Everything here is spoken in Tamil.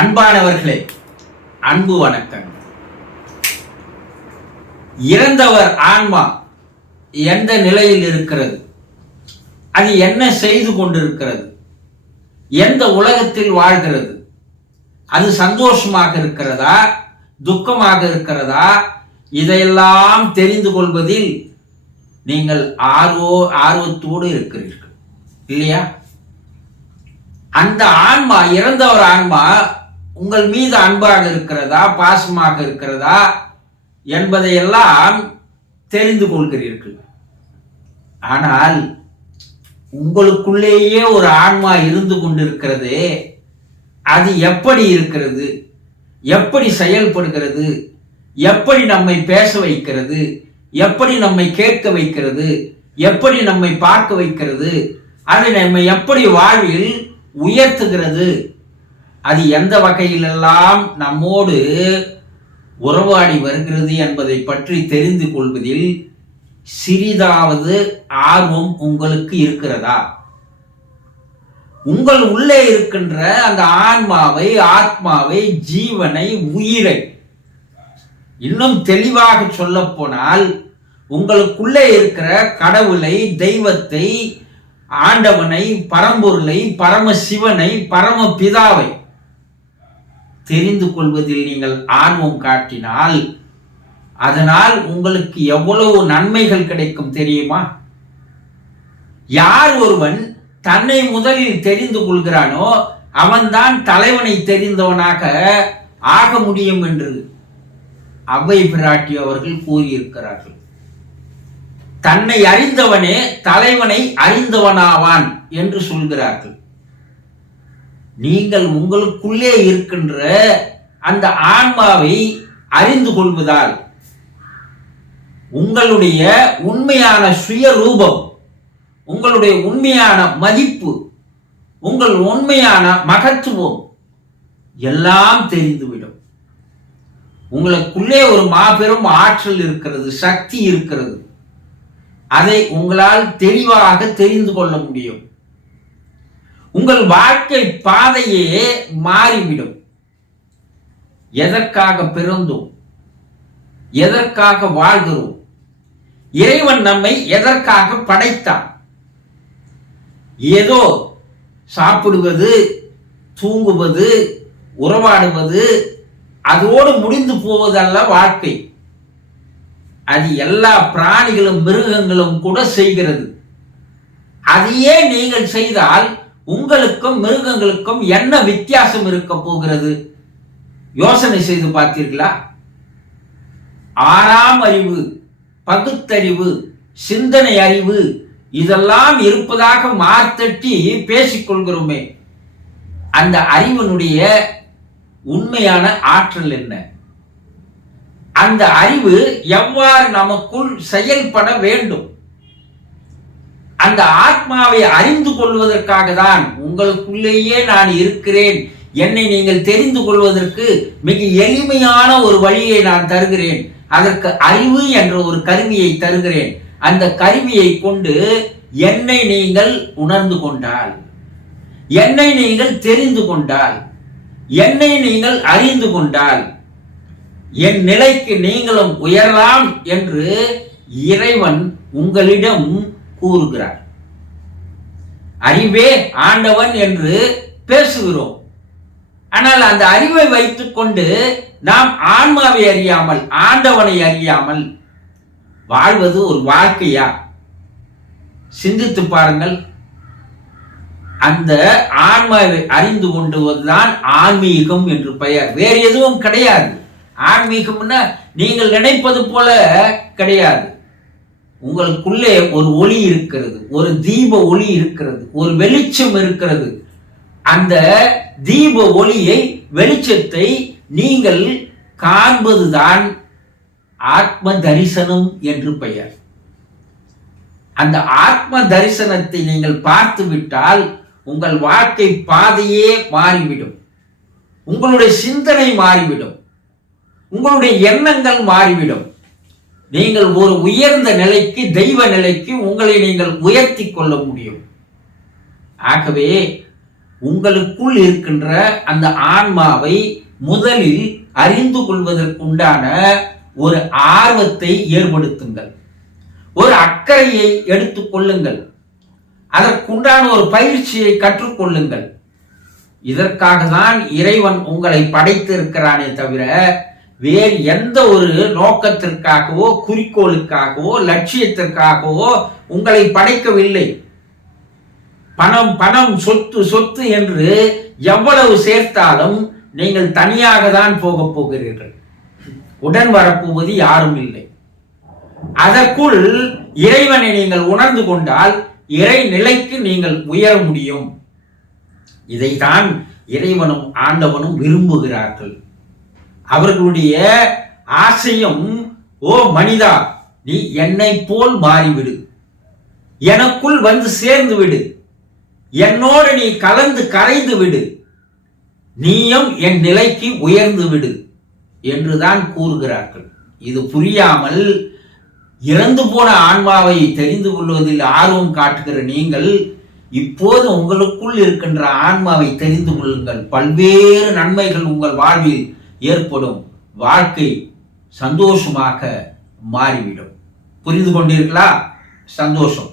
அன்பானவர்களே, அன்பு வணக்கம். இறந்தவர் ஆன்மா எந்த நிலையில் இருக்கிறது? அது என்ன செய்து கொண்டிருக்கிறது? எந்த உலகத்தில் வாழ்கிறது? அது சந்தோஷமாக இருக்கிறதா, துக்கமாக இருக்கிறதா? இதையெல்லாம் தெரிந்து கொள்வதில் நீங்கள் ஆர்வத்தோடு இருக்கிறீர்கள் இல்லையா? அந்த ஆன்மா, இறந்த ஒரு ஆன்மா உங்கள் மீது அன்பாக இருக்கிறதா, பாசமாக இருக்கிறதா என்பதையெல்லாம் தெரிந்து கொள்கிறீர்கள். ஆனால் உங்களுக்குள்ளேயே ஒரு ஆன்மா இருந்து கொண்டிருக்கிறது. அது எப்படி இருக்கிறது? எப்படி செயல்படுகிறது? எப்படி நம்மை பேச வைக்கிறது? எப்படி நம்மை கேட்க வைக்கிறது? எப்படி நம்மை பார்க்க வைக்கிறது? அது நம்மை எப்படி வாழ்வில் உயர்த்துகிறது? அது எந்த வகையிலெல்லாம் நம்மோடு உறவாடி வருகிறது என்பதை பற்றி தெரிந்து கொள்வதில் சிறிதாவது ஆர்வம் உங்களுக்கு இருக்கிறதா? உங்கள் உள்ளே இருக்கின்ற அந்த ஆன்மாவை, ஆத்மாவை, ஜீவனை, உயிரை, இன்னும் தெளிவாக சொல்ல போனால் உங்களுக்குள்ளே இருக்கிற கடவுளை, தெய்வத்தை, ஆண்டவனை, பரம்பொருளை, பரமசிவனை, பரமபிதாவை தெரிந்து கொள்வதில் நீங்கள் ஆர்வம் காட்டினால் அதனால் உங்களுக்கு எவ்வளவு நன்மைகள் கிடைக்கும் தெரியுமா? யார் ஒருவன் தன்னை முதலில் தெரிந்து கொள்கிறானோ அவன்தான் தலைவனை தெரிந்தவனாக ஆக முடியும் என்று அவ்வை பிராட்டி அவர்கள் கூறியிருக்கிறார்கள். தன்னை அறிந்தவனே தலைவனை அறிந்தவனாவான் என்று சொல்கிறார்கள். நீங்கள் உங்களுக்குள்ளே இருக்கின்ற அந்த ஆன்மாவை அறிந்து கொள்வதால் உங்களுடைய உண்மையான சுயரூபம், உங்களுடைய உண்மையான மதிப்பு, உங்கள் உண்மையான மகத்துவம் எல்லாம் தெரிந்துவிடும். உங்களுக்குள்ளே ஒரு மாபெரும் ஆற்றல் இருக்கிறது, சக்தி இருக்கிறது. அதை உங்களால் தெளிவாக தெரிந்து கொள்ள முடியும். உங்கள் வாழ்க்கை பாதையே மாறிவிடும். எதற்காக பிறந்தோம்? எதற்காக வாழ்கிறோம்? இறைவன் நம்மை எதற்காக படைத்தான்? ஏதோ சாப்பிடுவது, தூங்குவது, உறவாடுவது, அதோடு முடிந்து போவதல்ல வாழ்க்கை. அது எல்லா பிராணிகளும் மிருகங்களும் கூட செய்கிறது. அதையே நீங்கள் செய்தால் உங்களுக்கும் மிருகங்களுக்கும் என்ன வித்தியாசம் இருக்க போகிறது? யோசனை செய்து பார்த்தீர்களா? ஆறாம் அறிவு, பகுத்தறிவு, சிந்தனை அறிவு இதெல்லாம் இருப்பதாக மார்த்தட்டி பேசிக்கொள்கிறோமே, அந்த அறிவினுடைய உண்மையான ஆற்றல் என்ன? அந்த அறிவு எவ்வாறு நமக்குள் செயல்பட வேண்டும்? அந்த ஆத்மாவை அறிந்து கொள்வதற்காக தான் உங்களுக்குள்ளேயே நான் இருக்கிறேன், என்னை நீங்கள் தெரிந்து கொள்வதற்கு மிக எளிமையான ஒரு வழியை நான் தருகிறேன். அதற்கு அறிவு என்ற ஒரு கருவியை தருகிறேன். அந்த கருவியை கொண்டு என்னை நீங்கள் உணர்ந்து கொண்டால், என்னை நீங்கள் தெரிந்து கொண்டால், என்னை நீங்கள் அறிந்து கொண்டால் என் நிலைக்கு நீங்களும் உயரலாம் என்று இறைவன் உங்களிடம் கூறுகிறார். அறிவே ஆண்டவன் என்று பேசுகிறோம். ஆனால் அந்த அறிவை வைத்துக் கொண்டு நாம் ஆன்மாவை அறியாமல், ஆண்டவனை அறியாமல் வாழ்வது ஒரு வாழ்க்கையா? சிந்தித்து பாருங்கள். அந்த ஆன்மாவை அறிந்து கொண்டுவதுதான் ஆன்மீகம் என்று பெயர். வேறு எதுவும் கிடையாது. ஆன்மீகம்னா நீங்கள் நினைப்பது போல கிடையாது. உங்களுக்குள்ளே ஒரு ஒளி இருக்கிறது, ஒரு தீப ஒளி இருக்கிறது, ஒரு வெளிச்சம் இருக்கிறது. அந்த தீப ஒளியை, வெளிச்சத்தை நீங்கள் காண்பதுதான் ஆத்ம தரிசனம் என்று பெயர். அந்த ஆத்ம தரிசனத்தை நீங்கள் பார்த்து விட்டால் உங்கள் வாழ்க்கை பாதையே மாறிவிடும். உங்களுடைய சிந்தனை மாறிவிடும். உங்களுடைய எண்ணங்கள் மாறிவிடும். நீங்கள் ஒரு உயர்ந்த நிலைக்கு, தெய்வ நிலைக்கு உங்களை நீங்கள் உயர்த்தி கொள்ள முடியும். ஆகவே உங்களுக்குள் இருக்கின்ற அந்த ஆன்மாவை முதலில் அறிந்து கொள்வதற்குண்டான ஒரு ஆர்வத்தை ஏற்படுத்துங்கள், ஒரு அக்கறையை எடுத்துக் கொள்ளுங்கள், அதற்குண்டான ஒரு பயிற்சியை கற்றுக்கொள்ளுங்கள். இதற்காக தான் இறைவன் உங்களை படைத்திருக்கிறானே தவிர வேறு எந்த ஒரு நோக்கத்திற்காகவோ குறிக்கோளுக்காகவோ லட்சியத்திற்காகவோ உங்களை படைக்கவில்லை. பணம் பணம் சொத்து சொத்து என்று எவ்வளவு சேர்த்தாலும் நீங்கள் தனியாக தான் போகப் போகிறீர்கள். உடன் வரப்போவது யாரும் இல்லை. அதற்குள் இறைவனை நீங்கள் உணர்ந்து கொண்டால் இறை நிலைக்கு நீங்கள் உயர முடியும். இதைத்தான் இறைவனும் ஆண்டவனும் விரும்புகிறார்கள். அவர்களுடைய ஆசையும், ஓ மனிதா, நீ என்னை போல் மாறிவிடு, எனக்குள் வந்து சேர்ந்து விடு, என்னோடு நீ கலந்து கரைந்து விடு, நீயும் என் நிலைக்கு உயர்ந்து விடு என்றுதான் கூறுகிறார்கள். இது புரியாமல் இறந்து போன ஆன்மாவை தெரிந்து கொள்வதில் ஆர்வம் காட்டுகிற நீங்கள் இப்போது உங்களுக்குள் இருக்கின்ற ஆன்மாவை தெரிந்து கொள்ளுங்கள். பல்வேறு நன்மைகள் உங்கள் வாழ்வில் ஏற்படும். வாழ்க்கை சந்தோஷமாக மாறிவிடும். புரிந்து கொண்டீர்களா? சந்தோஷம்.